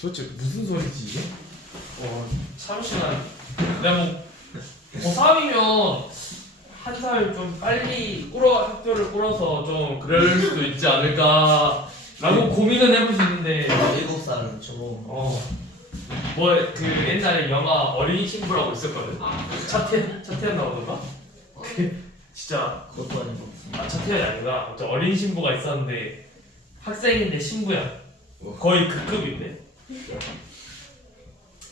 도대체 무슨 소리지 이게? 잠시만. 내가 뭐 고3이면 한 살 좀 빨리 학교를 꾸려서 좀 그럴 수도 있지 않을까라고 고민은 해볼 수 있는데 7살은 좀 뭐 그 옛날에 영화 어린이 신부라고 있었거든. 차태현 나오던가? 진짜 그것도 아니고 차태현이 아니라 어린 신부가 있었는데 학생인데 신부야. 거의 그 급인데.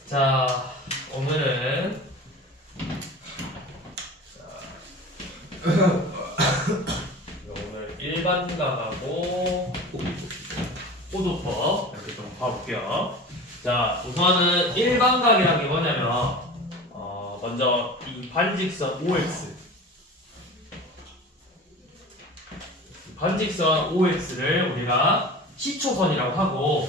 자, 오늘은 오늘 일반각하고 호도법 이렇게 좀 봐볼게요. 자, 우선은 일반각이라는 게 뭐냐면 먼저 이 반직선 OX 반직선 OX를 우리가 시초선이라고 하고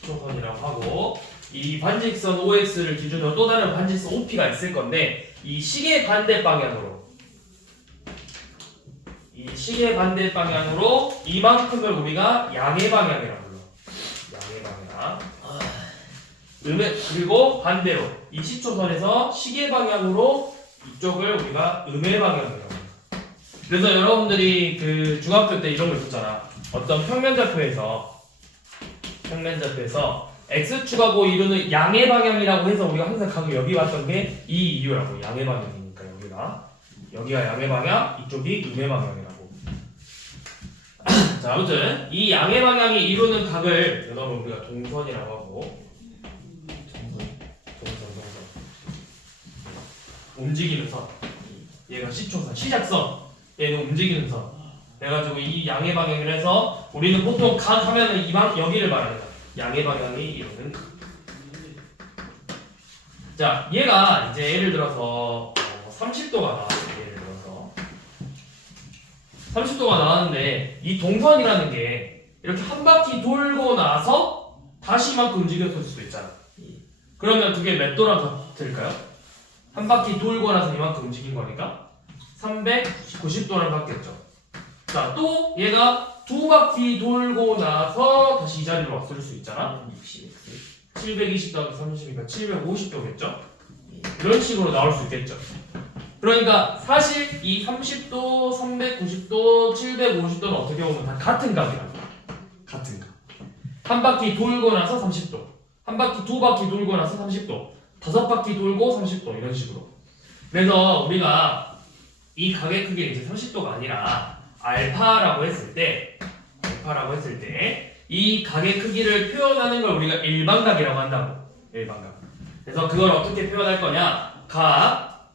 시초선이라고 하고 이 반직선 OX를 기준으로 또 다른 반직선 OP가 있을 건데 이 시계 반대 방향으로 이만큼을 우리가 양의 방향이라고 불러. 양의 방향. 그리고 반대로 이 시초선에서 시계 방향으로 이쪽을 우리가 음의 방향이라고 불러. 그래서 여러분들이 그 중학교 때 이런 거 있었잖아. 어떤 평면좌표에서 x축하고 이루는 양의 방향이라고 해서 우리가 항상 각을 여기 봤던 게 이 이유라고. 양의 방향이니까 여기가 양의 방향, 이쪽이 음의 방향이라고. 자, 아무튼 이 양의 방향이 이루는 각을 여러분 우리가 동선이라고 하고 동선 움직이는 선. 얘가 시초선, 시작선. 얘는 움직이는 선. 그래가지고 이 양의 방향을 해서 우리는 보통 각 하면은 여기를 말하는 거야. 양의 방향이 이루는 각. 자, 얘가 이제 예를 들어서 30도가 나왔어요. 예를 들어서 30도가 나왔는데 이 동선이라는 게 이렇게 한 바퀴 돌고 나서 다시 이만큼 움직였을 수도 있잖아. 그러면 그게 몇 도랑 같을까요? 한 바퀴 돌고 나서 이만큼 움직인 거니까 390도랑 같겠죠. 자, 또 얘가 두 바퀴 돌고 나서 다시 이 자리로 왔을 수 있잖아. 720 더하기 30이니까 750도겠죠? 이런 식으로 나올 수 있겠죠. 그러니까 사실 이 30도, 390도, 750도는 어떻게 보면 다 같은 각이라고. 같은 각. 한 바퀴 돌고 나서 30도. 두 바퀴 돌고 나서 30도. 5바퀴 돌고 30도. 이런 식으로. 그래서 우리가 이 각의 크기가 이제 30도가 아니라 알파라고 했을 때 이 각의 크기를 표현하는 걸 우리가 일반각이라고 한다고. 일반각. 그래서 그걸 어떻게 표현할 거냐? 각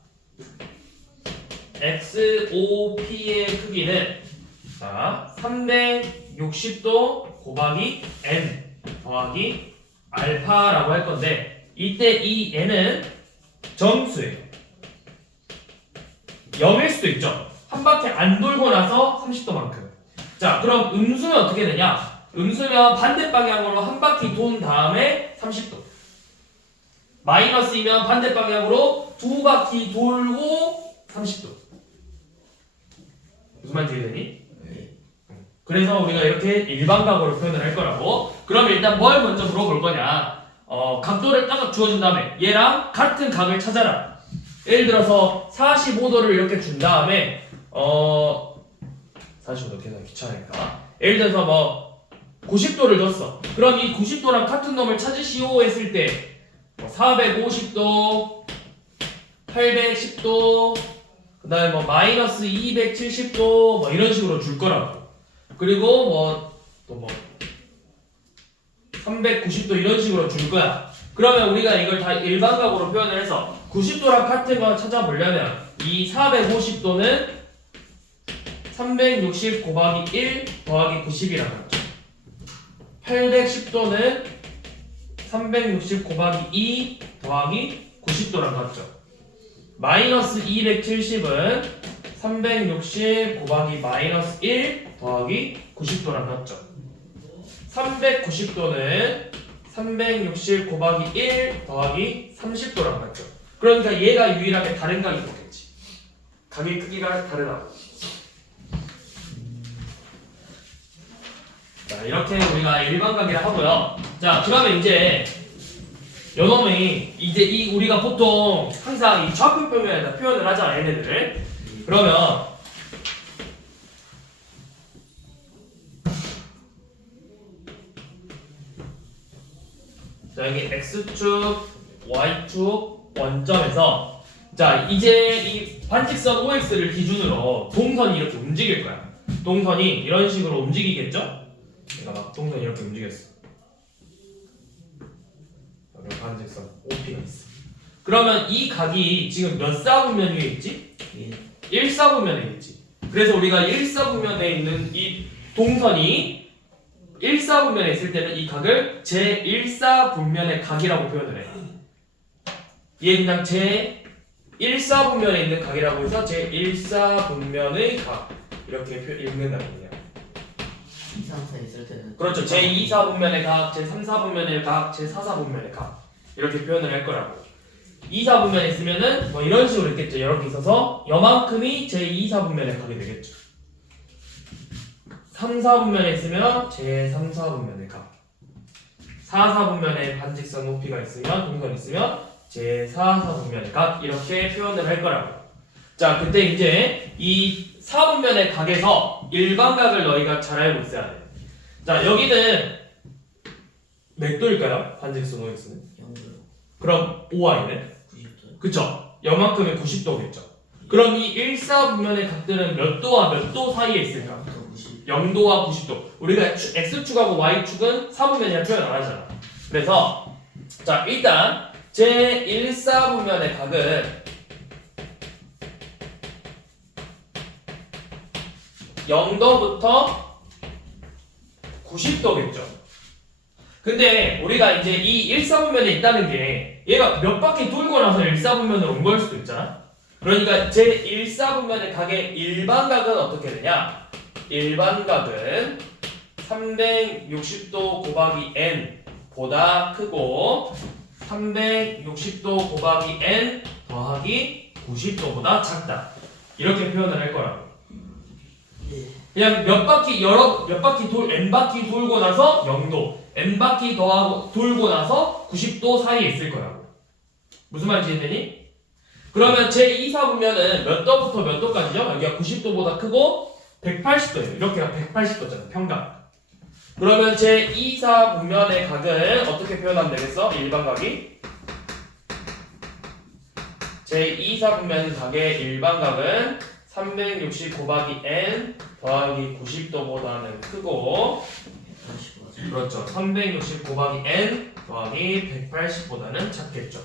XOP의 크기는 360도 곱하기 n 더하기 알파라고 할 건데 이때 이 n은 정수예요. 0일 수도 있죠. 한 바퀴 안 돌고 나서 30도만큼. 자, 그럼 음수는 어떻게 되냐? 음수면 반대 방향으로 한 바퀴 돈 다음에 30도. 마이너스이면 반대 방향으로 두 바퀴 돌고 30도. 무슨 말인지 이해되니? 그래서 우리가 이렇게 일반각으로 표현을 할 거라고. 그럼 일단 뭘 먼저 물어볼 거냐? 각도를 딱 주어준 다음에 얘랑 같은 각을 찾아라. 예를 들어서 45도를 이렇게 준 다음에 45도 계산 귀찮으니까 예를 들어서 뭐 90도를 줬어. 그럼 이 90도랑 같은 놈을 찾으시오 했을 때 450도, 810도, 그 다음에 뭐 마이너스 270도 뭐 이런 식으로 줄 거라고. 그리고 뭐 또 뭐 390도 이런 식으로 줄 거야. 그러면 우리가 이걸 다 일반각으로 표현을 해서 90도랑 같은 거 찾아보려면 이 450도는 360 곱하기 1 더하기 90이라고 했죠. 810도는 360 곱하기 2 더하기 90도랑 같죠. 마이너스 270은 360 곱하기 마이너스 1 더하기 90도랑 같죠. 390도는 360 곱하기 1 더하기 30도랑 같죠. 그러니까 얘가 유일하게 다른 각이 있겠지. 각의 크기가 다르다고. 자, 이렇게 우리가 일반각이라 하고요. 자, 그러면 이제 요놈이 이제 이 우리가 보통 항상 이 좌표 평면에다 표현을 하잖아, 얘네들을. 그러면 자, 여기 x축, y축 원점에서 자, 이제 이 반직선 OX를 기준으로 동선이 이렇게 움직일 거야. 동선이 이런 식으로 움직이겠죠? 내가 막 동선이 이렇게 움직였어. 여기 반직선 OP가 있어. 그러면 이 각이 지금 몇 사분면 위에 있지? 1사분면에 있지. 그래서 우리가 1사분면에 있는 이 동선이 1사분면에 있을 때는 이 각을 제1사분면의 각이라고 표현을 해. 얘 그냥 제1사분면에 있는 각이라고 해서 제1사분면의 각 이렇게 읽는다는 거예요. 2, 3, 4 있을 때는 그렇죠. 제2사분면의 각, 제3사분면의 각, 제4사분면의 각 이렇게 표현을 할 거라고. 2사분면에 있으면은 뭐 이런 식으로 있겠죠. 이렇게 있어서 여만큼이 제2사분면의 각이 되겠죠. 3사분면에 있으면 제3사분면의 각, 4사분면에 반직선 높이가 있으면 동선이 있으면 제4사분면의 각 이렇게 표현을 할 거라고. 자, 그때 이제 이 4분면의 각에서 일반각을 너희가 잘 알고 있어야 돼. 자, 여기는 몇 도일까요? 반직선 OX는? 0도요. 그럼 OI는? 90도. 그쵸? 요만큼의 90도겠죠. 그럼 이 1사분면의 각들은 몇 도와 몇 도 사이에 있을까? 90. 0도와 90도. 우리가 X축하고 Y축은 4분면이라 표현 안 하잖아. 그래서 자, 일단 제1사분면의 각은 0도부터 90도겠죠. 근데 우리가 이제 이 1사분면에 있다는 게 얘가 몇 바퀴 돌고 나서 1사분면으로 온 걸 수도 있잖아. 그러니까 제1사분면의 각의 일반각은 어떻게 되냐? 일반각은 360도 곱하기 n 보다 크고 360도 곱하기 n 더하기 90도보다 작다. 이렇게 표현을 할 거라고. 그냥 몇 바퀴 n 바퀴 돌고 나서 0도, n 바퀴 더하고 돌고 나서 90도 사이에 있을 거라고. 무슨 말인지 이해되니? 그러면 제2사분면은 몇 도부터 몇 도까지죠? 여기가 90도보다 크고 180도예요. 이렇게가 180도잖아요. 평각. 그러면 제2사분면의 각을 어떻게 표현하면 되겠어? 일반각이? 제2사분면 각의 일반각은 360 곱하기 n 더하기 90도보다는 크고 180도. 그렇죠. 360 곱하기 n 더하기 180보다는 작겠죠.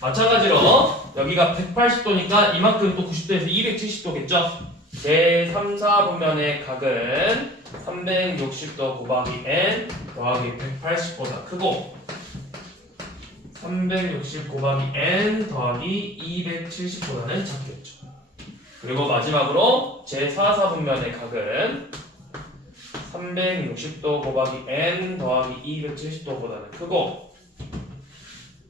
마찬가지로 여기가 180도니까 이만큼 또 90도에서 270도겠죠. 제3, 4분면의 각은 360도 곱하기 n 더하기 180보다 크고 360 곱하기 n 더하기 270보다는 작겠죠. 그리고 마지막으로 제4사분면의 각은 360도 곱하기 n 더하기 270도보다는 크고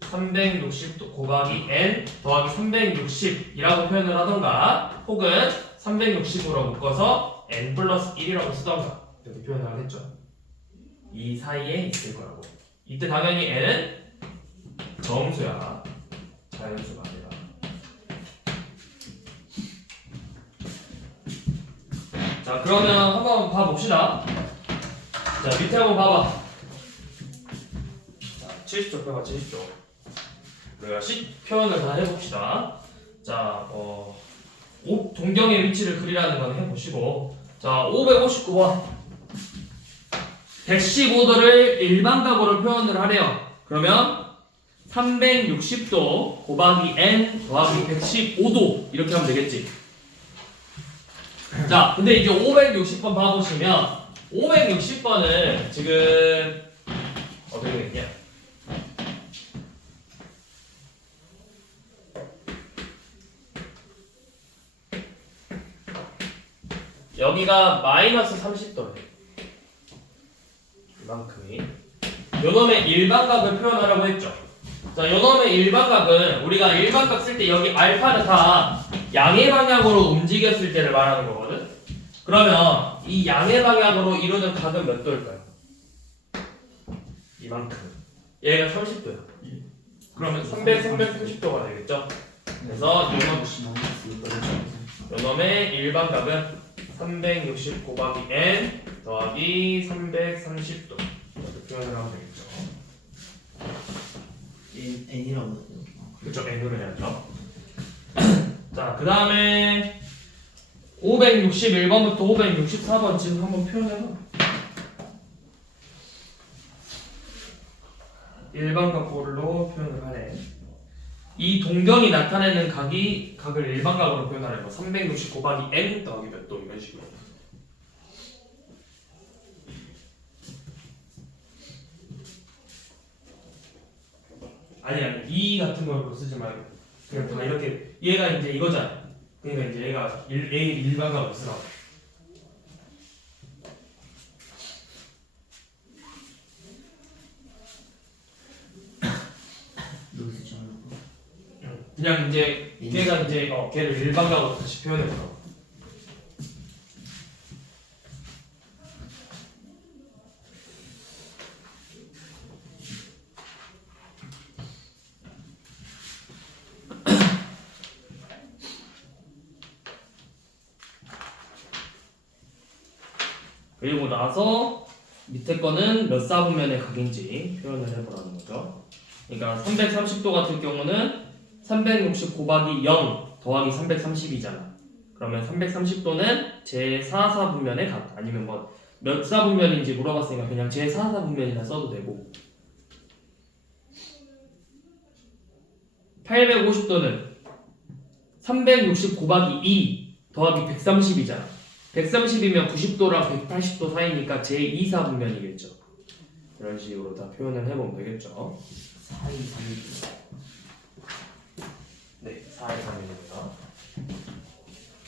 360도 곱하기 n 더하기 360이라고 표현을 하던가 혹은 360으로 묶어서 n 플러스 1이라고 쓰던가 이렇게 표현을 하겠죠. 이 사이에 있을 거라고. 이때 당연히 n은 정수야. 자연수가 아니라. 자, 그러면 한번 봐봅시다. 자, 밑에 한번 봐봐. 자, 70조 펴봐, 70조. 우리가 식 표현을 다 해봅시다. 자, 동경의 위치를 그리라는 건 해보시고. 자, 559번. 115도를 일반각으로 표현을 하래요. 그러면 360도 곱하기 n 더하기 115도 이렇게 하면 되겠지. 자, 근데 이제 560번 봐보시면 560번은 지금 어떻게 되겠냐? 여기가 마이너스 30도예요. 이만큼이. 요놈의 일반각을 표현하라고 했죠. 자, 요놈의 일반각은 우리가 일반각 쓸 때 여기 알파는 다 양의 방향으로 움직였을 때를 말하는 거거든. 그러면 이 양의 방향으로 이루는 각은 몇 도일까요? 이만큼. 얘가 30도야. 그러면 330도가 되겠죠? 그래서 요놈의 일반값은 360 곱하기 n 더하기 330도 이렇게 표현을 하면 되겠죠. n이라고 했어요. 그쵸, n으로 해야죠. 자, 그 다음에 561번부터 564번 지금 한번 표현해봐. 일반각으로 표현을 하래. 이 동경이 나타내는 각을 일반각으로 표현하래. 360 곱하기 n 더하기 몇 도 이런 식으로. 아니 이 같은 걸로 쓰지 말고 그냥 다 이렇게 얘가 이제 이거잖아. 그러니까 이제 얘가 일반각으로 쓰라고. 여기서 잘라고. 그냥 이제 걔가 이제 걔를 일반각으로 다시 표현해보라고. 그리고 나서 밑에 거는 몇 사분면의 각인지 표현을 해보라는 거죠. 그러니까 330도 같은 경우는 360 곱하기 0 더하기 330이잖아. 그러면 330도는 제4사분면의 각, 아니면 뭐 몇 사분면인지 물어봤으니까 그냥 제4사분면이나 써도 되고, 850도는 360 곱하기 2 더하기 130이잖아. 130이면 90도랑 180도 사이니까 제2사분면이겠죠. 이런 식으로 다 표현을 해보면 되겠죠. 423. 네, 423입니다.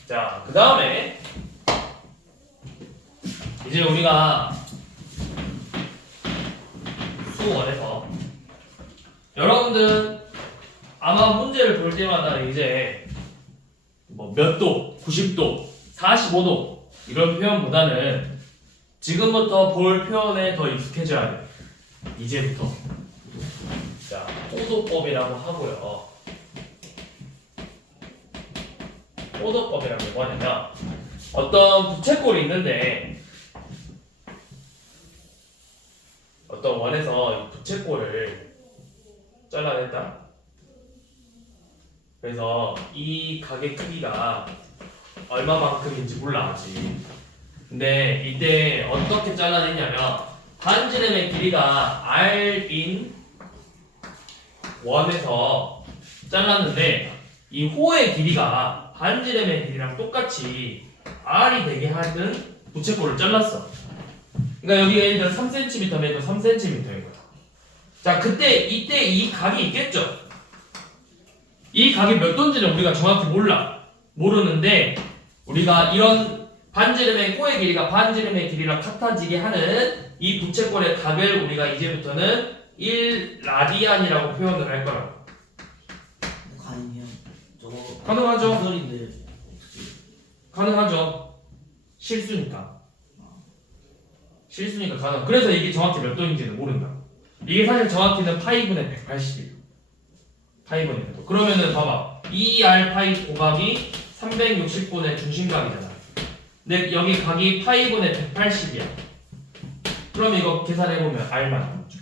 자, 그 다음에 이제 우리가 수원에서 여러분들 아마 문제를 볼 때마다 이제 뭐 몇 도, 90도, 45도 이런 표현보다는 지금부터 볼 표현에 더 익숙해져야 돼. 이제부터. 자, 호도법이라고 하고요. 호도법이라는 게 뭐냐면 어떤 부채꼴이 있는데 어떤 원에서 이 부채꼴을 잘라냈다. 그래서 이 각의 크기가 얼마만큼인지 몰라 아직. 근데 이때 어떻게 잘라냈냐면 반지름의 길이가 r인 원에서 잘랐는데 이 호의 길이가 반지름의 길이랑 똑같이 r이 되게 하는 부채꼴을 잘랐어. 그러니까 여기 예를 들어 3cm 내도 3cm인 거야. 자, 이때 이 각이 있겠죠? 이 각이 몇 도인지는 우리가 정확히 모르는데 우리가 이런 반지름의 호의 길이가 반지름의 길이랑 같아지게 하는 이 부채꼴의 각을 우리가 이제부터는 1라디안이라고 표현을 할 거라고. 가능해요. 저거 가능하죠? 소리인데 가능하죠. 실수니까 가능. 그래서 이게 정확히 몇 도인지는 모른다. 이게 사실 정확히는 파이분의 180이에요. 파이분의 100도. 그러면은 봐봐. 2r 파이 곱하기 360분의 중심각이잖아. 근데 여기 각이 파이분의 180이야. 그럼 이거 계산해보면 r만 나오죠.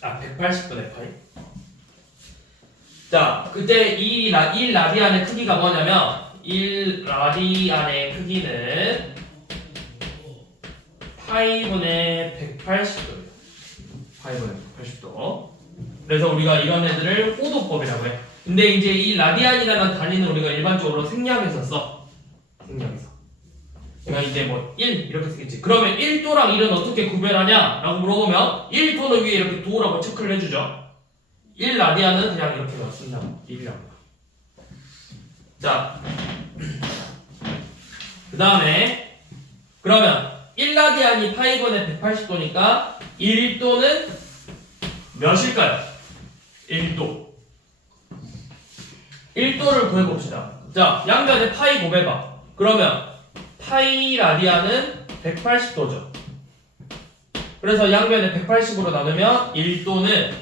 180분의 파이. 자, 그때 1라디안의 크기가 뭐냐면 1라디안의 크기는 파이분의 180도예요. 파이분의 180도. 그래서 우리가 이런 애들을 호도법이라고 해. 근데 이제 이 라디안이라는 단위는 우리가 일반적으로 생략해서 써. 생략해서. 그러니까 이제 뭐 1 이렇게 쓰겠지. 그러면 1도랑 1은 어떻게 구별하냐? 라고 물어보면 1도는 위에 이렇게 도라고 체크를 해주죠. 1라디안은 그냥 이렇게 쓴다고. 1이라고. 자, 그 다음에 그러면 1라디안이 파이분의 180도니까 1도는 몇일까요? 1도. 1도를 구해봅시다. 자, 양면에 파이 곱해봐. 그러면 파이 라디안은 180도죠. 그래서 양변을 180으로 나누면 1도는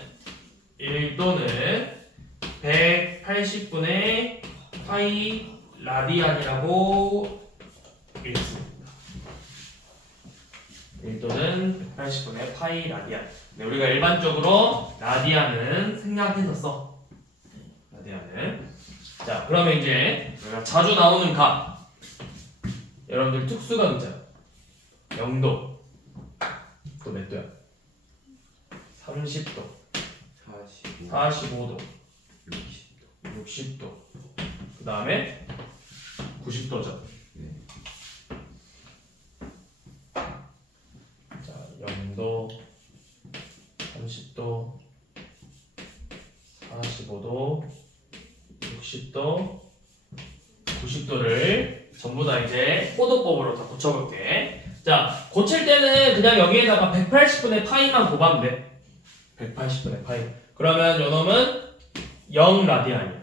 180분의 파이 라디안이라고 읽습니다. 1도는 180분의 파이 라디안. 네, 우리가 일반적으로 라디안은 생략해서 써. 라디안은. 자, 그러면 이제 우리가 자주 나오는 각. 여러분들 특수각 있잖아. 0도. 또 몇 도야? 30도. 45도. 60도. 그 다음에 90도죠. 자, 0도, 30도, 45도, 60도, 90도를 전부 다 이제 호도법으로 다 고쳐볼게. 자, 고칠 때는 그냥 여기에다가 180분의 파이만 곱하면 돼. 180분의 파이. 그러면 요놈은 0 라디안이야.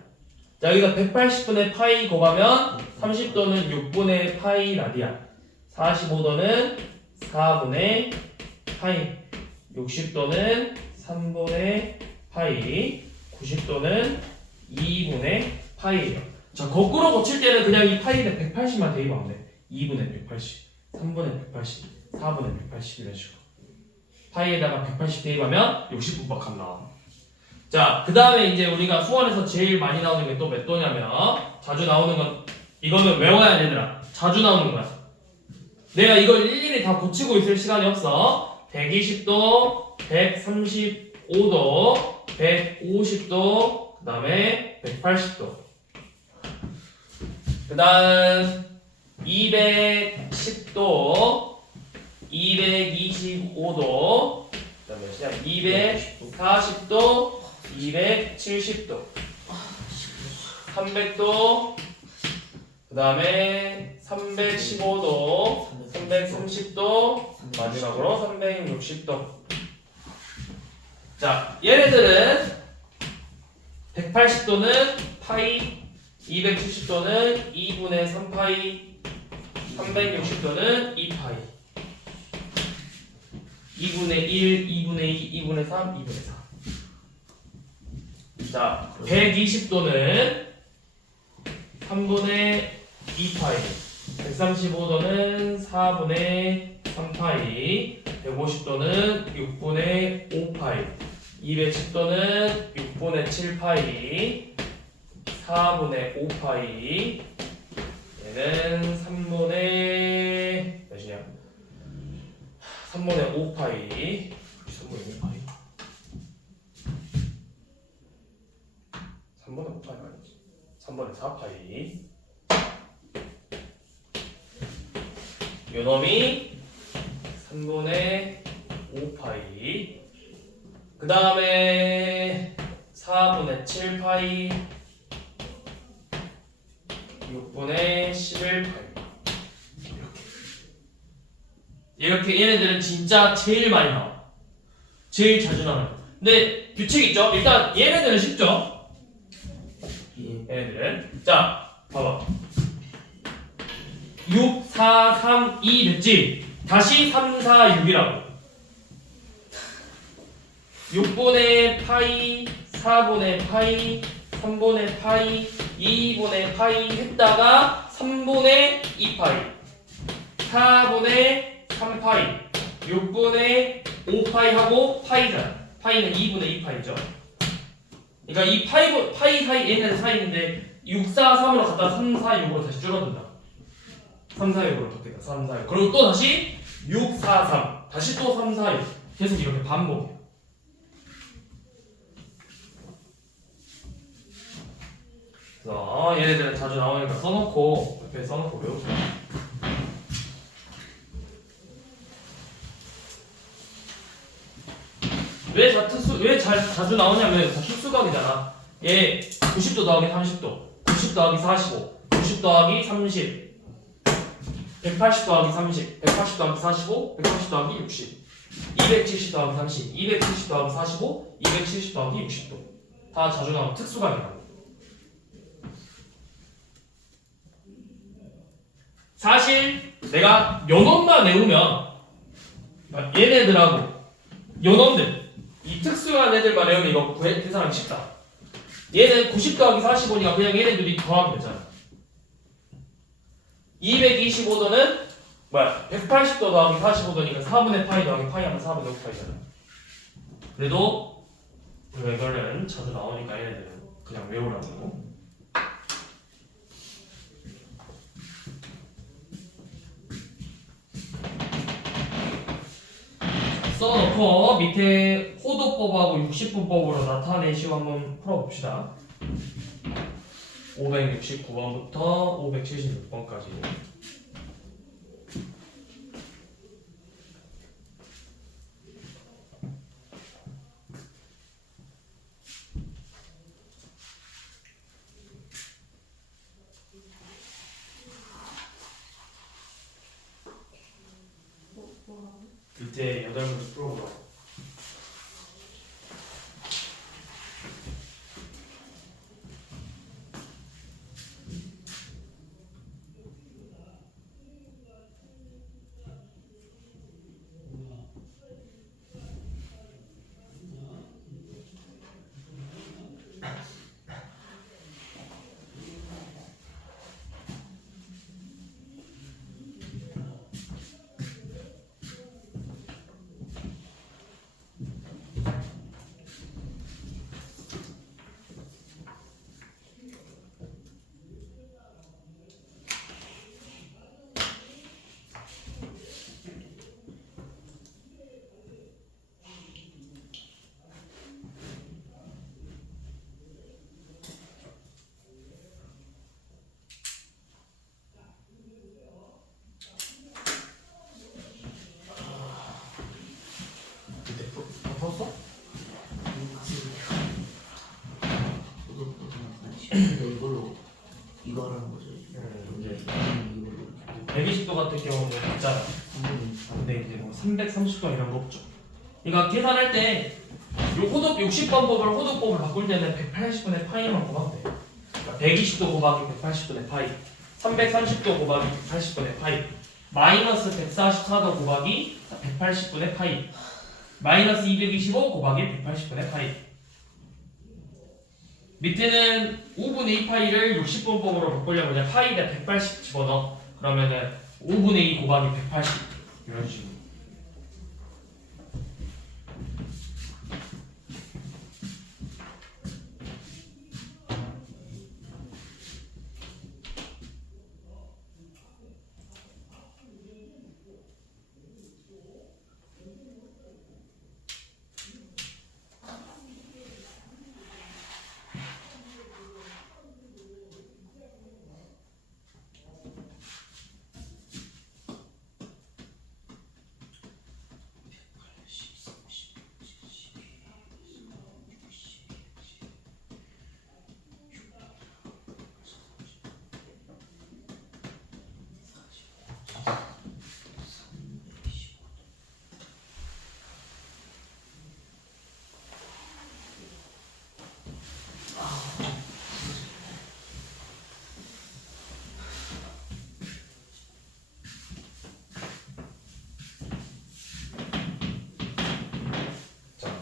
자, 여기서 180분의 파이 곱하면 30도는 6분의 파이 라디안, 45도는 4분의 파이, 60도는 3분의 파이, 90도는 2분의 파이예요. 자, 거꾸로 고칠 때는 그냥 이 파이에 180만 대입하면 돼. 2분의 180, 3분의 180, 4분의 180 이런 식으로. 파이에다가 180 대입하면 60분박함 나와. 자, 그 다음에 이제 우리가 수원에서 제일 많이 나오는 게 또 몇 도냐면, 자주 나오는 건, 이거는 외워야 되더라. 자주 나오는 거야. 내가 이걸 일일이 다 고치고 있을 시간이 없어. 120도, 135도, 150도, 그 다음에 180도. 그 다음 210도, 225도, 그 다음에 240도, 270도, 300도, 그 다음에 315도, 330도, 마지막으로 360도. 자, 얘네들은 180도는 파이, 270도는 2분의 3파이, 360도는 2파이, 2분의 1, 2분의 2, 2분의 3, 2분의 4. 자, 120도는 3분의 2파이, 135도는 4분의 3파이, 150도는 6분의 5파이, 210도는 6분의 7파이, 4분의 5파이, 얘는 3분의 몇이냐? 3분의 5파이, 3분의 5파이, 3분의 5파이 아니지? 3분의 4파이. 요놈이 3분의 5파이. 그 다음에 4분의 7파이, 6분의 11파이. 이렇게 얘네들은 진짜 제일 많이 나와. 제일 자주 나와요. 근데 규칙 있죠? 일단 얘네들은 쉽죠? 얘네들은. 자, 봐봐. 6, 4, 3, 2 됐지? 다시 3, 4, 6이라고. 6분의 파이, 4분의 파이, 3분의 파이, 2분의 파이 했다가 3분의 2파이, 4분의 3파이, 6분의 5파이 하고 파이잖아. 파이는 2분의 2파이죠. 그러니까 이 파이 사이, 얘네는 사이인데 6, 4, 3으로 갔다가 3, 4, 6으로 다시 줄어든다. 3, 4, 6으로 바뀌다. 3, 4, 6. 그리고 또 다시 6, 4, 3. 다시 또 3, 4, 6. 계속 이렇게 반복해. 그래서 얘네들은 자주 나오니까 써놓고 옆에 써놓고 외우세요. 왜 자주 나오냐면 다 특수각이잖아. 얘 90도 더하기 30도, 90 더하기 45, 90 더하기 30, 180 더하기 30, 180 더하기 45, 180 더하기 60, 270 더하기 30, 270 더하기 45, 270 더하기 60도. 다 자주 나오는 특수각이라고. 사실 내가 면허만 외우면 얘네들하고 요놈들 이 특수한 애들만 외우면 이거 계산하기 쉽다. 얘는 90 더하기 45니까 그냥 얘네들이 더하면 되잖아. 225도는 뭐야? 180도 더하기 45도니까 4분의 파이 더하기 파이 하면 4분의 5파이잖아. 그래도 이거는 자주 나오니까 얘네들은 그냥 외우라고. 써놓고 밑에 호도법하고 60분법으로 나타내시고 한번 풀어봅시다. 569번부터 576번까지. 밑에 8문제 풀어보라고. 풀었어? 이걸로 이거 하는 거죠. 이제 이걸로 120도 같은 경우는 있잖아. 근데 이제 뭐 330도 이런 거 없죠. 그러니까 계산할 때 요 호도 60번법을 호도법을 바꿀 때는 180분의 파이만 곱하면 돼. 그러니까 120도 곱하기 180분의 파이, 330도 곱하기 180분의 파이, 마이너스 144도 곱하기 180분의 파이, 마이너스 225 곱하기 180분의 파이. 밑에는 5분의 2 파이를 60분법으로 바꾸려면 그냥 파이에다 180 집어넣어. 그러면은 5분의 2 곱하기 180 이런 식으로.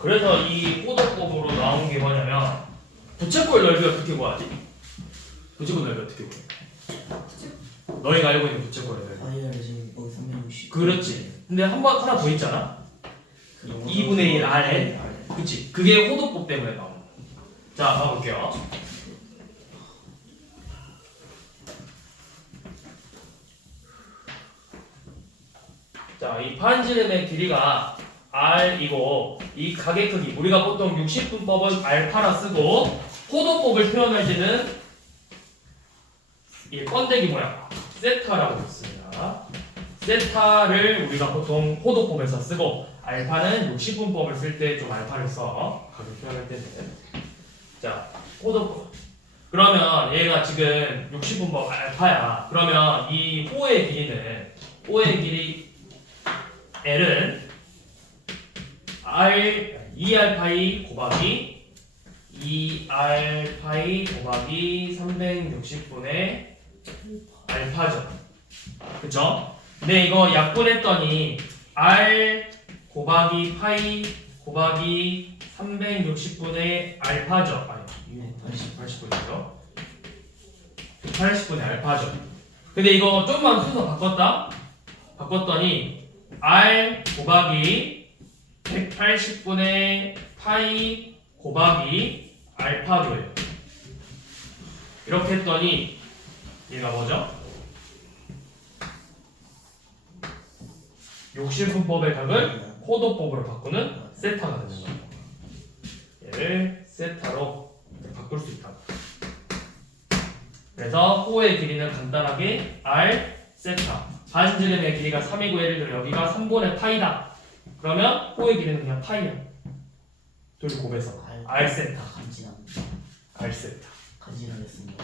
그래서 이 호도법으로 나온 게 뭐냐면 부채꼴 넓이가 어떻게 구하지? 부채꼴 넓이 어떻게 구해? 너희가 알고 있는 부채꼴 넓이. 파이를 지금 거기 360. 그렇지. 근데 하나 더 있잖아. 2분의 1 RL. 그치. 그게 호도법 때문에 나오는 거야. 자, 가볼게요. 자, 이 판지름의 길이가 R이고 이 가계 크기 우리가 보통 60분법은 알파라 쓰고 호도법을 표현할 때는 이 번데기 모양 세타라고 있습니다. 세타를 우리가 보통 호도법에서 쓰고 알파는 60분법을 쓸 때 좀 알파를 써 가격 표현할 때는. 자, 호도법. 그러면 얘가 지금 60분법 알파야. 그러면 이 호의 길이 L은2알파이 곱하기 2알파이 곱하기 360분의 알파죠. 그쵸? 근데 이거 약분했더니 R 곱하기 파이 곱하기 360분의 알파죠. 아니 180분이죠. 180분의 알파죠. 근데 이거 좀만 순서 바꿨더니 R 곱하기 180분의 파이 곱하기 알파도예요. 이렇게 했더니 얘가 뭐죠? 60분법의 각을 호도법으로 바꾸는 세타가 되는 거예요. 얘를 세타로 바꿀 수 있다. 그래서 호의 길이는 간단하게 R 세타. 반지름의 길이가 3이고 예를 들어 여기가 3분의 파이다. 그러면 호의 길이는 그냥 파이야. 둘이 곱해서 R 세타. 간지납니다. R 세타. 간지나겠습니다.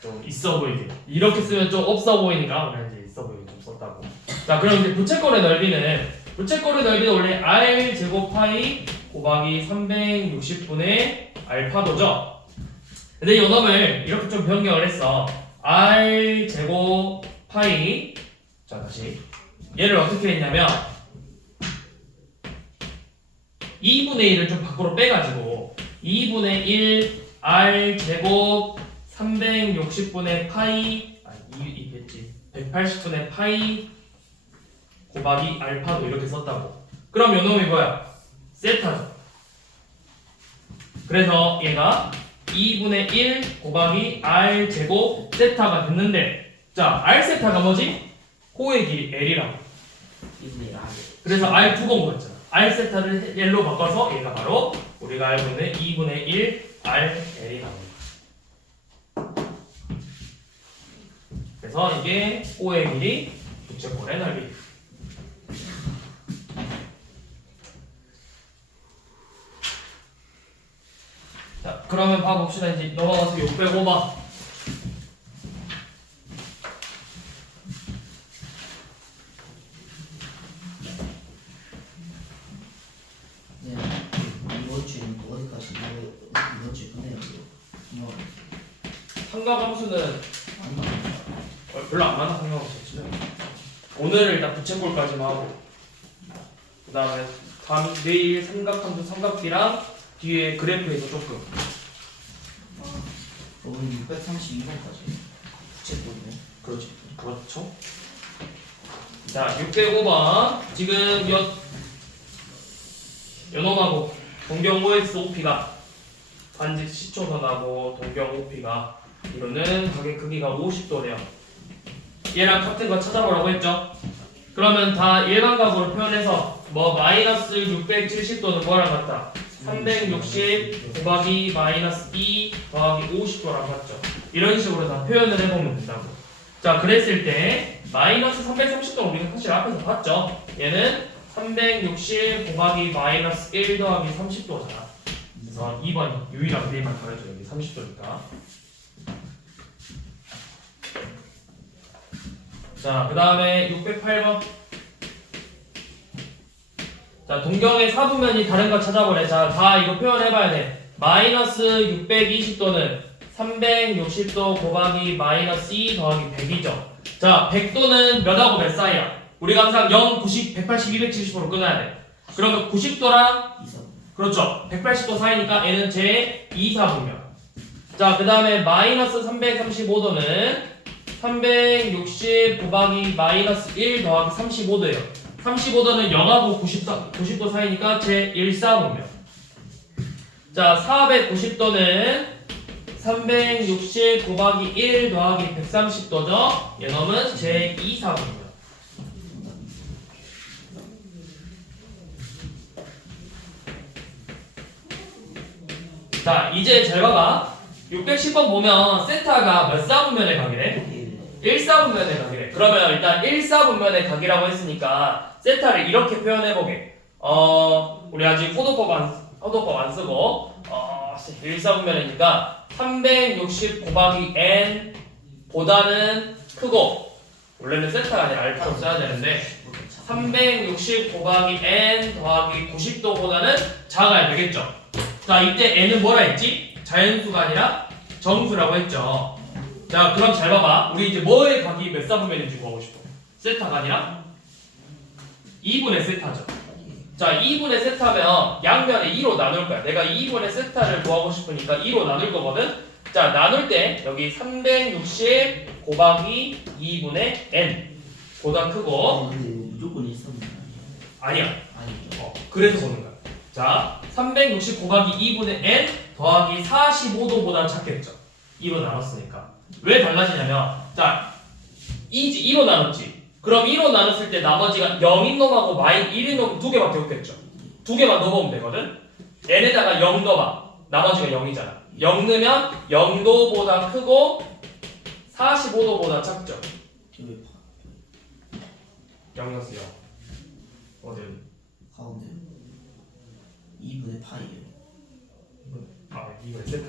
좀 있어 보이게. 이렇게 쓰면 좀 없어 보이니까 우리가 이제 있어 보이게 좀 썼다고. 자, 그럼 이제 부채꼴의 넓이는 원래 R 제곱 파이 곱하기 360분의 알파도죠. 근데 이 놈을 이렇게 좀 변경을 했어. R 제곱 파이. 자, 다시 얘를 어떻게 했냐면 2분의 1을 좀 밖으로 빼가지고 2분의 1 R 제곱 360분의 파이 180분의 파이 곱하기 알파도 이렇게 썼다고. 그럼 요 놈이 뭐야? 세타죠. 그래서 얘가 2분의 1 곱하기 R 제곱 세타가 됐는데, 자, R 세타가 뭐지? 호의 길이 L이라고. 2분의 1 R. 그래서 R 두 번 구했잖아. R 세타를 L로 바꿔서 얘가 바로 우리가 알고 있는 2분의 1 R L이 나옵니다. 그래서 이게 호의 길이, 부채꼴의 넓이. 자, 그러면 봐봅시다. 이제 넘어가서 605번. 네. 이번 주에는 또 어디까지 이번 주에 끝내요. 이거. 삼각함수는 안 나옵니다. 별로 안 많아. 삼각함수. 오늘은 일단 부채꼴까지만 하고, 그 다음에 내일 삼각함수 삼각비랑 뒤에 그래프에서 조금. 오늘 632번까지 부채꼴이네. 그렇지. 그렇죠. 자, 605번. 지금 요놈하고 동경 OX OP가 반직 시초선하고 동경 OP가 이루는 각의 크기가 50도래요. 얘랑 같은 거 찾아보라고 했죠. 그러면 다 일반각으로 표현해서 뭐 마이너스 670도는 뭐랑 같다? 360 곱하기 마이너스 2 더하기 50도랑 같죠. 이런 식으로 다 표현을 해보면 된다고. 자, 그랬을 때 마이너스 330도 우리가 사실 앞에서 봤죠. 얘는 360 곱하기 마이너스 1 더하기 30도잖아. 그래서 2번이 유일하게 내만 가려져. 여기 30도니까. 자, 그 다음에 608번. 자, 동경의 사분면이 다른 거 찾아보래. 자, 다 이거 표현해봐야 돼. 마이너스 620도는 360도 곱하기 마이너스 2 더하기 100이죠. 자, 100도는 몇하고 몇 사이야? 우리가 항상 0, 90, 180, 270으로 끊어야 돼. 그러면 90도랑 2선. 그렇죠. 180도 사이니까 얘는 제 2사분면. 자, 그 다음에 마이너스 335도는 360 곱하기 마이너스 1 더하기 35도예요. 35도는 0하고 90도 사이니까 제 1사분면. 자, 490도는 360 곱하기 1 더하기 130도죠. 얘놈은 제 2사분면. 자, 이제 잘 봐봐. 610번 보면 세타가 몇 사분면의 각이래? 1사분면의 각이래. 그러면 일단 1사분면의 각이라고 했으니까 세타를 이렇게 표현해보게. 우리 아직 호도법 안 쓰고 1사분면이니까 360 곱하기 n 보다는 크고, 원래는 세타가 아니라 알파로 써야 되는데 360 곱하기 n 더하기 90도보다는 작아야 되겠죠. 자, 이때 n은 뭐라 했지? 자연수가 아니라 정수라고 했죠. 자, 그럼 잘 봐봐. 우리 이제 뭐의 각이 몇 사분면인지 구하고 싶어? 세타가 아니라 2분의 세타죠. 자 2분의 세타면 양면에 2로 나눌 거야. 내가 2분의 세타를 구하고 싶으니까 2로 나눌 거거든. 자 나눌 때 여기 360 곱하기 2분의 n 보다 크고 근데 이거 무조건 일사분면 아니야. 아니죠. 그래서 보는 거야. 자 360 곱하기 2분의 n 더하기 45도보다 작겠죠. 2로 나눴으니까. 왜 달라지냐면 자 2로 나눴지. 그럼 2로 나눴을 때 나머지가 0인 놈하고 마이 1인 놈 두 개밖에 없겠죠. 두 개만 넣어보면 되거든. n에다가 0 넣어봐. 나머지가 0이잖아. 0 넣으면 0도보다 크고 45도보다 작죠. 여기 0 넣었어요. 어디? 가운데 2분의 파이에요. 이거 세타.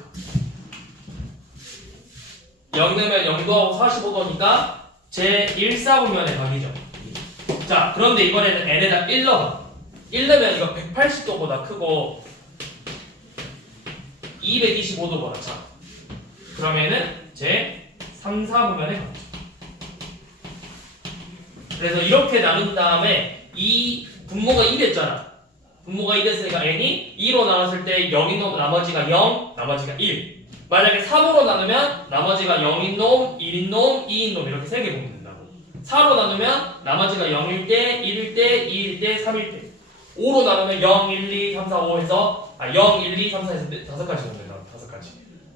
0 넣으면 0도하고 45도니까 제 1사분면의 각이죠. 자, 그런데 이번에는 n에다 1 넣어봐. 1 넣으면 이거 180도보다 크고 225도보다 작아. 그러면은 제 3, 4분면의 각이죠. 그래서 이렇게 나눈 다음에 이 분모가 2 됐잖아. 분모가 2 됐으니까 n이 2로 나눴을 때 0인 놈 나머지가 0, 나머지가 1. 만약에 3으로 나누면 나머지가 0인 놈, 1인 놈, 2인 놈 이렇게 3개 보면 된다고. 4로 나누면 나머지가 0일 때, 1일 때, 2일 때, 3일 때. 5로 나누면 0, 1, 2, 3, 4, 5 해서 0, 1, 2, 3, 4 해서 5가지 보면 된다고. 5가지.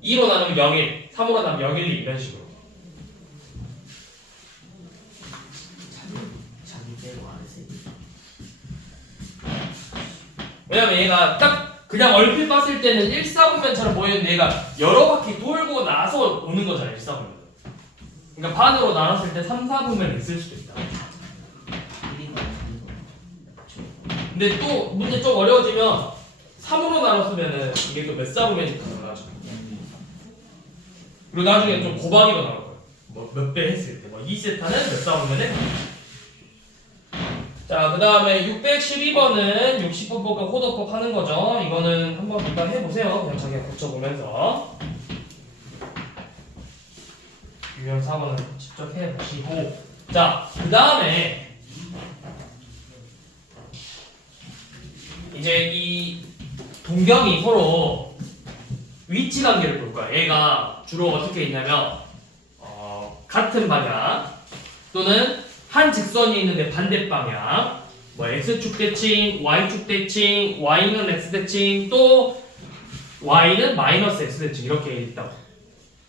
2로 나누면 0, 1, 3으로 나누면 0, 1, 2 이런 식으로. 자기 빼고 안 했어요. 왜냐면 얘가 딱 그냥 얼핏 봤을 때는 1사분면처럼 보이는데 얘가 여러 바퀴 돌고 나서 오는 거잖아 1사분면. 그러니까 반으로 나눴을 때 3, 4분면이 있을 수도 있다. 1인 거 근데 또 문제 좀 어려워지면 3으로 나눴으면은 이게 또 몇 사분면이 가능하죠. 그리고 나중에 좀 곱하기도 나올 거예요. 뭐 몇 배 했을 때, 뭐 2세타는 몇 사분면에. 자, 그 다음에 612번은 60분법과 호도법 하는 거죠. 이거는 한번 일단 해보세요. 그냥 자기가 고쳐보면서. 유형 4번은 직접 해보시고. 자, 그 다음에 이제 이 동경이 서로 위치 관계를 볼 거야. 얘가 주로 어떻게 있냐면 같은 방향 또는 한 직선이 있는데 반대 방향, 뭐 x축 대칭, y축 대칭, y는 x 대칭, 또 y는 마이너스 x 대칭 이렇게 있다고.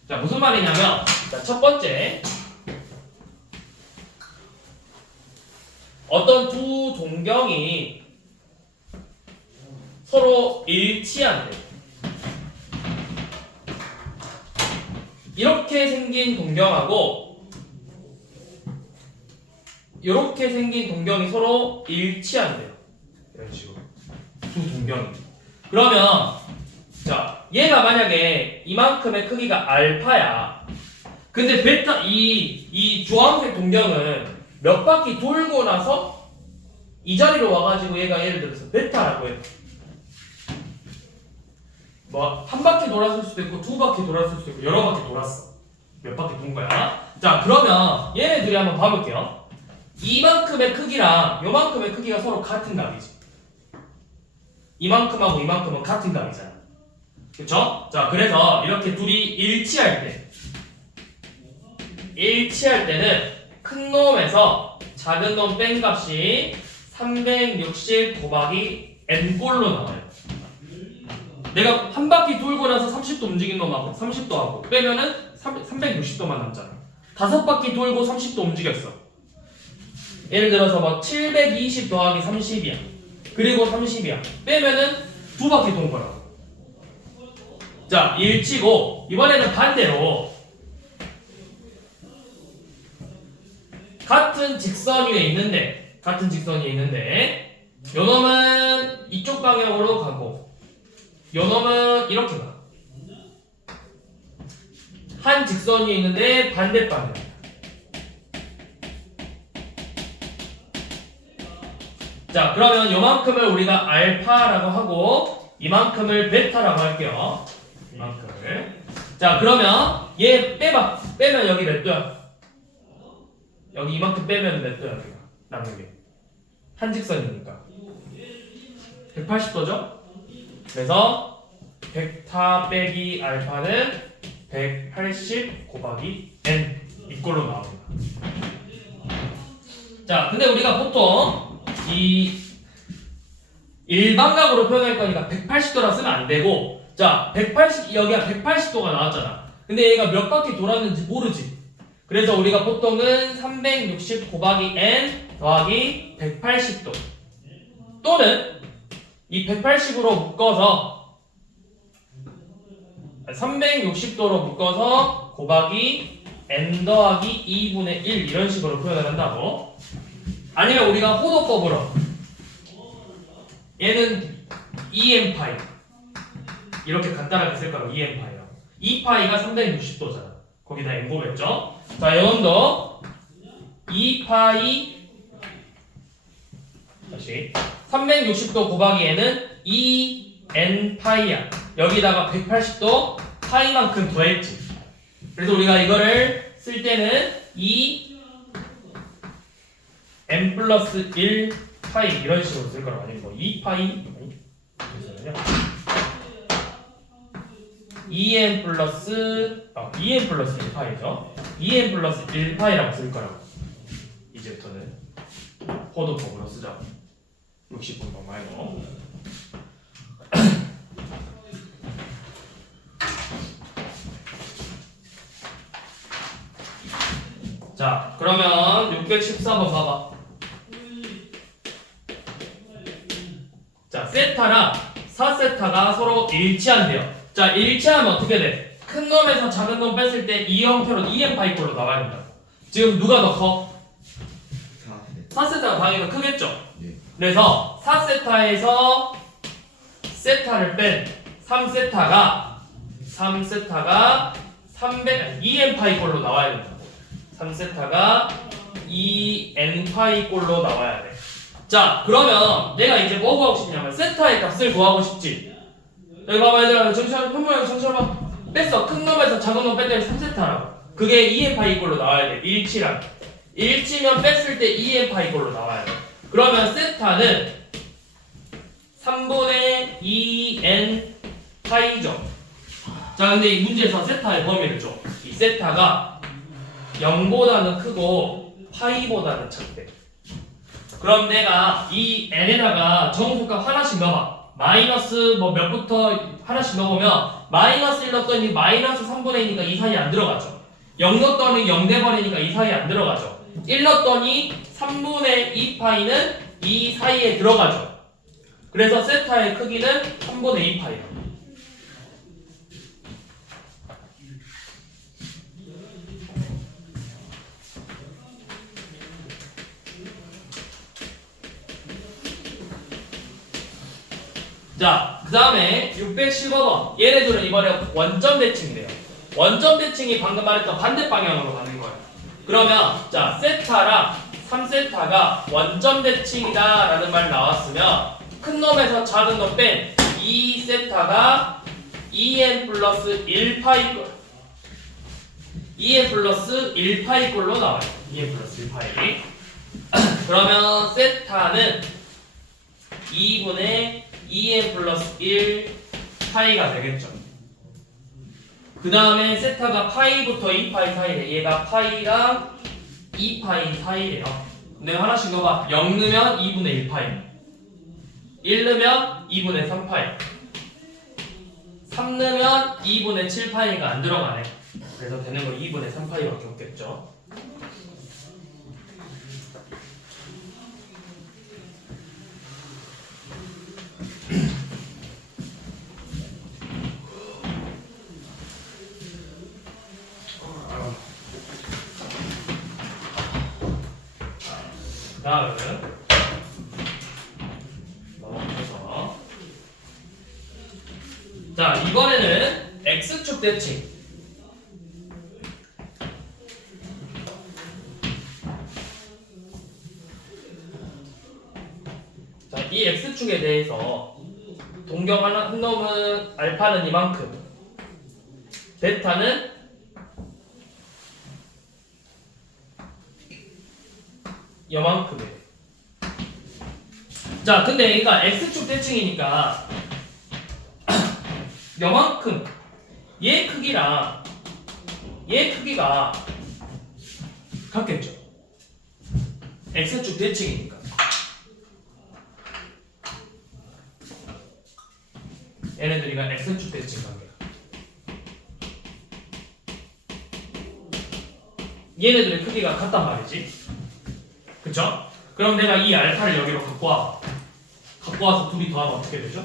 자, 무슨 말이냐면, 자, 첫 번째 어떤 두 동경이 서로 일치한대. 이렇게 생긴 동경하고 이렇게 생긴 동경이 서로 일치한대요. 이런 식으로 두 동경이. 그러면 자, 얘가 만약에 이만큼의 크기가 알파야. 근데 베타 이 주황색 동경은 몇 바퀴 돌고 나서 이 자리로 와가지고 얘가 예를 들어서 베타라고 해. 뭐 한 바퀴 돌았을 수도 있고 두 바퀴 돌았을 수도 있고 여러 바퀴 돌았어. 몇 바퀴 돈 거야. 자, 그러면 얘네들이 한번 봐볼게요. 이만큼의 크기랑 요만큼의 크기가 서로 같은 값이지. 이만큼하고 이만큼은 같은 값이잖아. 그쵸? 자, 그래서 이렇게 둘이 일치할 때는 큰 놈에서 작은 놈 뺀 값이 360 곱하기 n꼴로 나와요. 내가 한 바퀴 돌고 나서 30도 움직인 놈하고 30도 하고 빼면은 360도만 남잖아. 5바퀴 돌고 30도 움직였어. 예를 들어서 뭐 720 더하기 30이야. 그리고 30이야. 빼면은 2바퀴 돈 거라고. 자, 일치고 이번에는 반대로 같은 직선 위에 있는데 요 놈은 이쪽 방향으로 가고 요 놈은 이렇게 가. 한 직선 위에 있는데 반대 방향. 자, 그러면 요만큼을 우리가 알파라고 하고 이만큼을 베타라고 할게요. 이만큼을. 자, 그러면 얘 빼봐. 빼면 여기 몇 도야? 여기 이만큼 빼면 몇 도야? 남는 게. 한 직선이니까. 180도죠? 그래서 벡터 빼기 알파는 180 곱하기 n 이꼴로 나옵니다. 자, 근데 우리가 보통 이 일반각으로 표현할 거니까 180도라 쓰면 안 되고, 자, 180 여기가 180도가 나왔잖아. 근데 얘가 몇 바퀴 돌았는지 모르지. 그래서 우리가 보통은 360 곱하기 n 더하기 180도 또는 이 180으로 묶어서 360도로 묶어서 곱하기 n 더하기 2분의 1 이런 식으로 표현을 한다고. 아니면 우리가 호도법으로 얘는 2n파이 이렇게 간단하게 쓸 거라고. 2n파이라고. 2파이가 360도잖아. 거기다 n 곱했죠. 자, 이건도 2파이 다시 360도 곱하기 n은 2n파이야. 여기다가 180도 파이만큼 더했지. 그래서 우리가 이거를 쓸 때는 2n 플러스 1 파이 이런 식으로 쓸 거라고. 아니면 뭐 2파이 잠시만요. 2n 플러스 1파이죠. 2n 플러스 1파이라고 쓸 거라고. 이제부터는 호도법으로 쓰자. 60분만 말고. 자, 그러면 614번 봐봐. 자, 세타랑 4세타가 서로 일치한대요. 자, 일치하면 어떻게 돼? 큰 놈에서 작은 놈 뺐을 때 이 형태로 2n파이 꼴로 나와야 된다. 지금 누가 더 커? 4세타가 당연히 더 크겠죠? 네. 그래서 4세타에서 세타를 뺀 3세타가 2n파이 꼴로 나와야 된다고. 3세타가 2n파이 꼴로 나와야 돼. 자, 그러면 내가 이제 뭐 구하고 싶냐면 세타의 값을 구하고 싶지. 여기 봐봐 얘들아, 정시한 현모양 정시해봐. 뺐어. 큰 놈에서 작은 놈 뺐더니 3세타라고. 그게 2n파이 꼴로 나와야 돼. 일치랑. 일치면 뺐을 때 2n파이 꼴로 나와야 돼. 그러면 세타는 3분의 2n 파이죠. 자, 근데 이 문제에서 세타의 범위를 줘. 이 세타가 0보다는 크고 파이보다는 작대. 그럼 내가 이 n에다가 정수값 하나씩 넣어봐. 마이너스 뭐 몇부터 하나씩 넣어보면 마이너스 1 넣었더니 마이너스 3분의 2니까 이 사이에 안 들어가죠. 0 넣었더니 0 돼버리니까 이 사이에 안 들어가죠. 1 넣었더니 3분의 2파이는 이 사이에 들어가죠. 그래서 세타의 크기는 3분의 2파이야. 자, 그 다음에 615번. 얘네들은 이번에 원점 대칭이래요. 원점 대칭이 방금 말했던 반대 방향으로 가는 거예요. 그러면 자, 세타랑 3세타가 원점 대칭이다 라는 말 나왔으면 큰 놈에서 작은 놈 뺀 2세타가 2n 플러스 1파이 꼴 2n 플러스 1파이 꼴로 나와요. 2n 플러스 1파이. 그러면 세타는 2분의 2n 플러스 1 파이가 되겠죠. 그 다음에 세타가 파이부터 2파이 사이래. 얘가 파이랑 2파이 사이래요. 내가 하나씩 넣어봐. 0 넣으면 2분의 1파이, 1 넣으면 2분의 3파이, 3 넣으면 2분의 7파이가 안 들어가네. 그래서 되는 거 2분의 3파이밖에 없겠죠. 다음은 넘어가서 자, 이번에는 x축 대칭. 자, 이 x축에 대해서 동경 한 놈은 알파는 이만큼, 베타는 요만큼이에요. 자, 근데 얘가 x축 대칭이니까 요만큼 얘 크기랑 얘 크기가 같겠죠. x축 대칭이니까. 얘네들이가 x축 대칭 관계다. 얘네들의 크기가 같단 말이지. 그쵸? 그럼 내가 이 알파를 여기로 갖고 와. 갖고 와서 둘이 더하면 어떻게 되죠?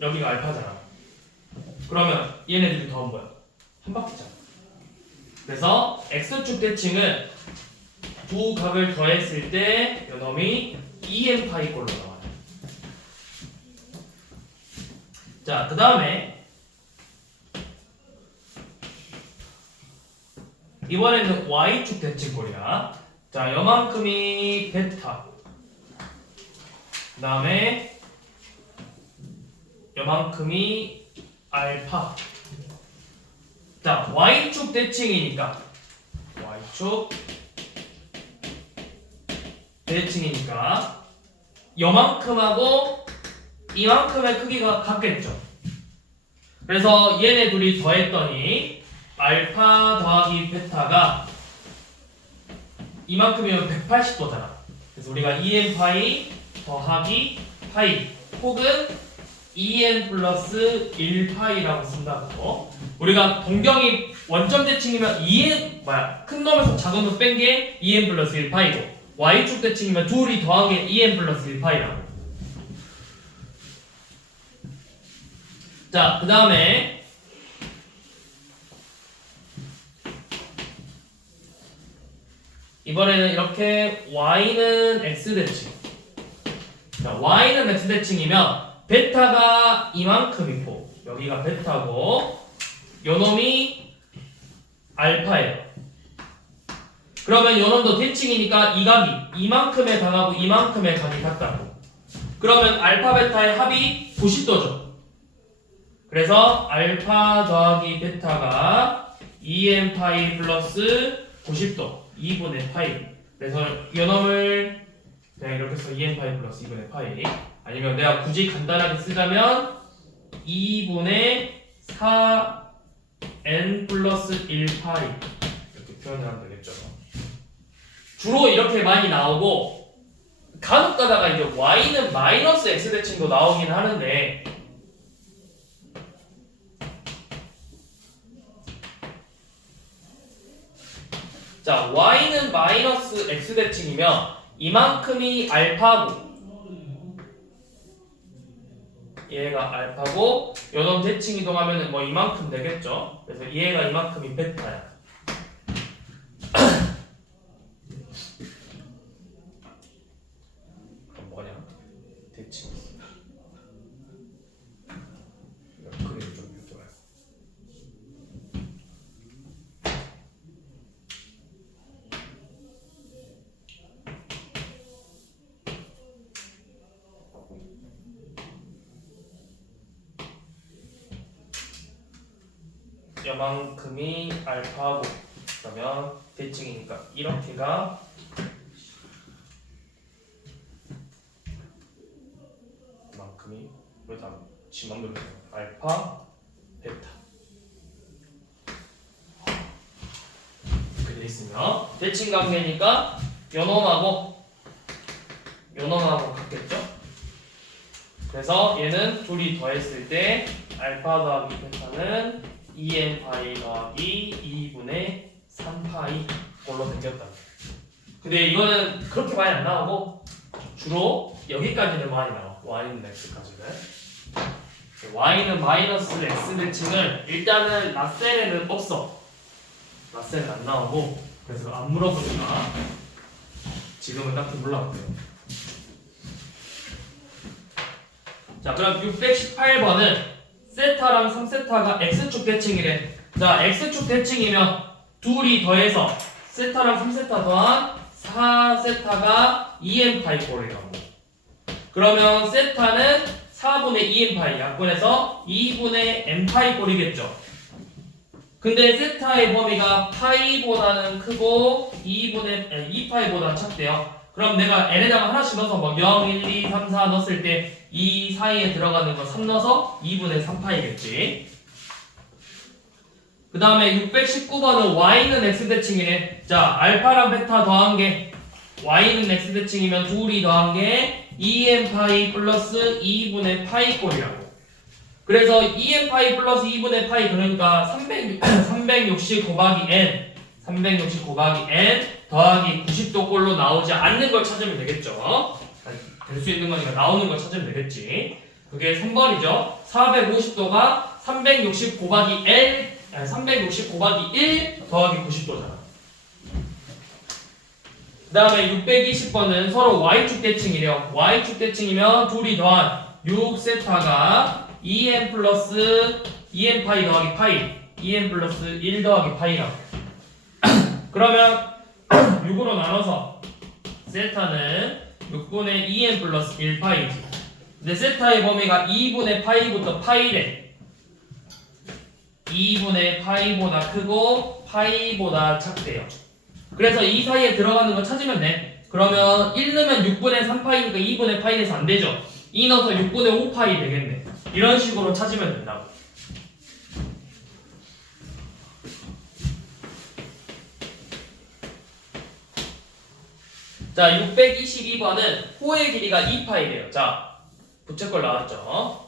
여기가 알파잖아. 그러면 얘네들이 더한 뭐야? 한 바퀴잖아. 그래서 x축 대칭은 두 각을 더했을 때 요놈이 2n파이 꼴로 나와요. 자, 그 다음에 이번에는 y축 대칭꼴이야. 자, 요만큼이 베타, 그 다음에 요만큼이 알파. 자, y축 대칭이니까 y축 대칭이니까 요만큼하고 이만큼의 크기가 같겠죠. 그래서 얘네 둘이 더했더니 알파 더하기 베타가 이만큼이면 180도잖아. 그래서 우리가 2n 파이 더하기 파이 혹은 2n 플러스 1파이라고 쓴다고. 우리가 동경이 원점 대칭이면 2n 큰 놈에서 작은 놈 뺀 게 2n 플러스 1파이고 y축 대칭이면 둘이 더한 게 2n 플러스 1파이라고. 자, 그 다음에 이번에는 이렇게 y는 x대칭. 자, y는 x대칭이면 베타가 이만큼이고 여기가 베타고 요놈이 알파예요. 그러면 요놈도 대칭이니까 이 각이 이만큼의 각하고 이만큼의 각이 같다고. 그러면 알파 베타의 합이 90도죠. 그래서 알파 더하기 베타가 2n 파이 플러스 90도 2분의 파이. 그래서 요놈을 그냥 이렇게 써 2n 파이 플러스 2분의 파이. 아니면 내가 굳이 간단하게 쓰자면 2분의 4n 플러스 1파이 이렇게 표현을 하면 되겠죠. 주로 이렇게 많이 나오고 간혹 가다가 이제 y는 마이너스 x대칭도 나오긴 하는데 자, y는 마이너스 x대칭이면 이만큼이 알파고 얘가 알파고 요놈 대칭 이동하면은 뭐 이만큼 되겠죠. 그래서 얘가 이만큼이 베타야. 그럼 뭐냐? 대칭. 그림 좀 해줘요. 요만큼이 알파고 그러면 대칭이니까 이렇게가 요만큼이 왜 다 지맘대로 알파 베타 이렇게 돼 있으면 대칭 관계니까 요놈하고 같겠죠? 그래서 얘는 둘이 더했을 때 알파 더하기 베타는 2n 파이 더하기 2분의 3파이 걸로 생겼다. 근데 이거는 그렇게 많이 안 나오고 주로 여기까지는 많이 나와. y는 x까지는. y는 마이너스 x 대칭을 일단은 라셀에는 없어. 라셀은 안 나오고 그래서 안 물어보니까 지금은 딱히 몰라봤대요. 자, 그럼 618번은 세타랑 3세타가 x축 대칭이래. 자, x축 대칭이면 둘이 더해서 세타랑 3세타 더한 4세타가 2n파이 꼴이라고. 그러면 세타는 4분의 2n파이 약분해서 2분의 n파이 꼴이겠죠. 근데 세타의 범위가 파이보다는 크고 2파이보다 작대요. 그럼 내가 n에다가 하나씩 넣어서 뭐 0, 1, 2, 3, 4 넣었을 때 이 사이에 들어가는 거 3 넣어서 2분의 3파이겠지. 그 다음에 619번은 y는 x대칭이네. 자, 알파랑 베타 더한 게 y는 x대칭이면 둘이 더한 게 2n 파이 플러스 2분의 파이 꼴이라고. 그래서 2n 파이 플러스 2분의 파이 그러니까 360 곱하기 n 360 곱하기 n 더하기 90도 꼴로 나오지 않는 걸 찾으면 되겠죠. 될 수 있는 거니까 나오는 걸 찾으면 되겠지. 그게 3번이죠. 450도가 360 곱하기 360 곱하기 1 더하기 90도잖아. 그 다음에 620번은 서로 y축 대칭이래요. y축 대칭이면 둘이 더한 6세타가 2n 플러스 2n 파이 더하기 파이 2n 플러스 1 더하기 파이라고. 그러면 6으로 나눠서 세타는 6분의 2n 플러스 1파이지. 근데 세타의 범위가 2분의 파이부터 파이래. 2분의 파이보다 크고 파이보다 작대요. 그래서 이 사이에 들어가는 거 찾으면 돼. 그러면 1 넣으면 6분의 3파이니까 2분의 파이 돼서 안 되죠. 2 넣어서 6분의 5파이 되겠네. 이런 식으로 찾으면 된다고. 자, 622번은 호의 길이가 2파이래요. 자, 부채꼴 나왔죠.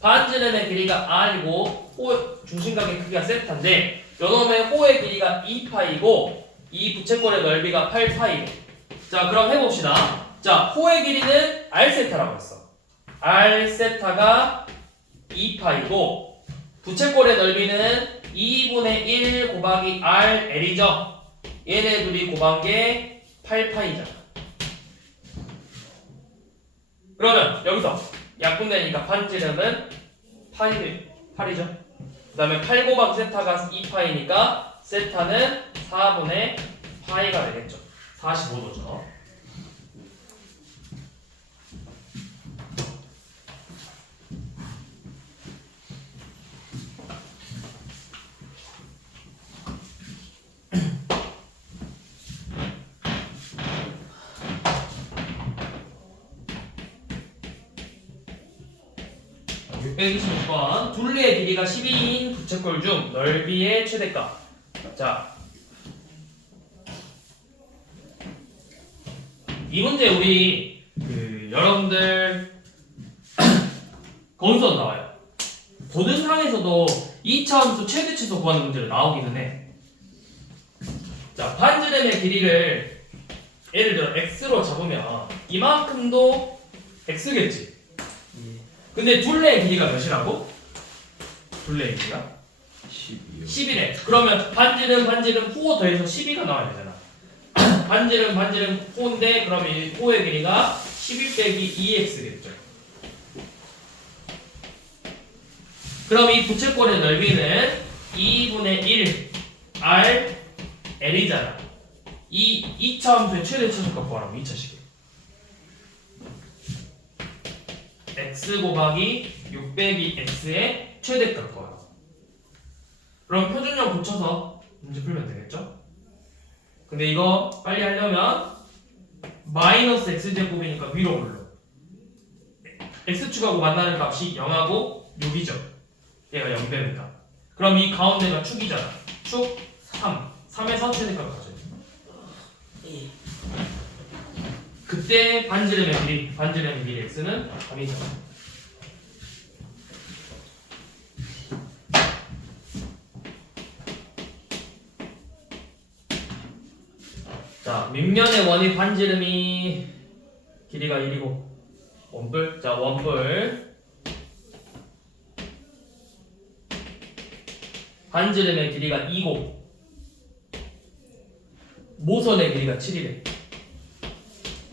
반지름의 길이가 r이고 호 중심각의 크기가 세타인데 요놈의 호의 길이가 2파이고 이 부채꼴의 넓이가 8파이. 자, 그럼 해봅시다. 자, 호의 길이는 r세타라고 했어. r세타가 2파이고 부채꼴의 넓이는 2분의 1 곱하기 rl이죠. 얘네 둘이 곱한 게 8파이잖아. 그러면 여기서 약분되니까 반지름은 8이죠. 그 다음에 8 곱하기 세타가 2파이니까 세타는 4분의 파이가 되겠죠. 45도죠. (626번) 둘레의 길이가 12인 부채꼴 중 넓이의 최대값. 자, 이 문제 우리 여러분들 거기서 나와요. 고등상에서도 2차함수 최대 최소 구하는 문제로 나오기는 해. 자, 반지름의 길이를 예를 들어 x로 잡으면 이만큼도 x겠지. 근데 둘레의 길이가 몇이라고? 둘레의 길이가? 11이래. 그러면 반지름 호 더해서 12가 나와야 되잖아. 반지름 호인데 그러면 이 호의 길이가 11 빼기 2x겠죠. 그럼 이 부채꼴의 넓이는 2분의 1 r l이잖아. 이 2차 함수의 최대 최소값 구하라고. 2차식에 x 곱하기 6 빼기 x의 최대값 구하라고. 그럼 표준형 고쳐서 문제 풀면 되겠죠? 근데 이거 빨리 하려면 마이너스 x제곱이니까 위로 올려. x축하고 만나는 값이 0하고 6이죠. 얘가 0 되니까. 그럼 이 가운데가 축이잖아. 축 3. 3에서 최대값 가져야 돼. 그때 반지름의 길이 x는 3이잖아. 자, 밑면의 원의 반지름이 길이가 1이고 원뿔. 자, 원뿔 반지름의 길이가 2고 모선의 길이가 7이래.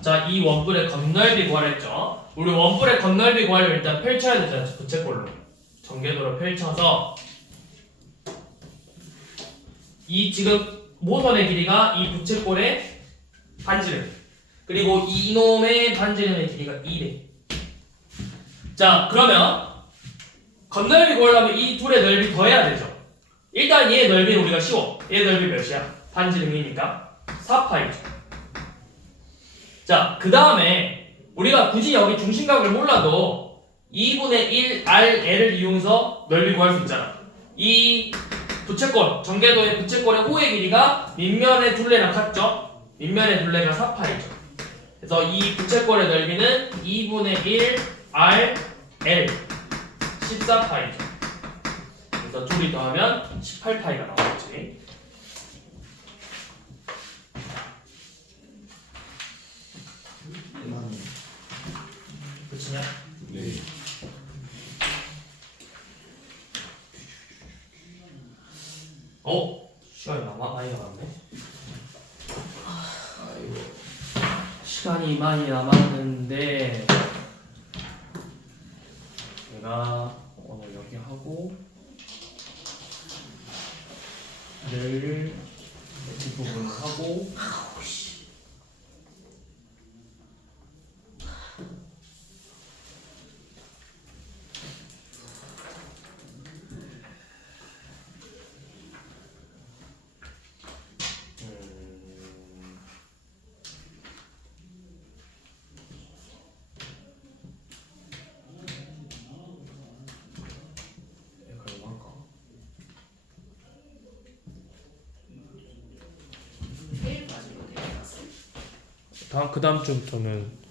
자, 이 원뿔의 건널비 구하랬죠. 우리 원뿔의 건널비 구하려면 일단 펼쳐야 되잖아. 부채꼴로 전개도로 펼쳐서 이 지금 모선의 길이가 이 부채꼴의 반지름 그리고 이놈의 반지름의 길이가 2래. 자, 그러면 건널비 구하려면 이 둘의 넓이 더해야 되죠. 일단 얘의 넓이는 우리가 쉬워. 얘의 넓이 몇이야? 반지름이니까 4파이죠. 자, 그 다음에 우리가 굳이 여기 중심각을 몰라도 2분의 1 RL을 이용해서 넓이 구할 수 있잖아. 이 부채꼴, 전개도의 부채꼴의 호의 길이가 밑면의 둘레랑 같죠? 밑면의 둘레가 4파이죠. 그래서 이 부채꼴의 넓이는 2분의 1 RL 14파이죠. 그래서 둘이 더하면 18파이가 나오겠지. 그만. 그치냐? 네. 시간이 많이 남았네. 아이고. 시간이 많이 남았는데 내가 오늘 여기 하고 내일 이 부분을 하고 그 다음 주부터는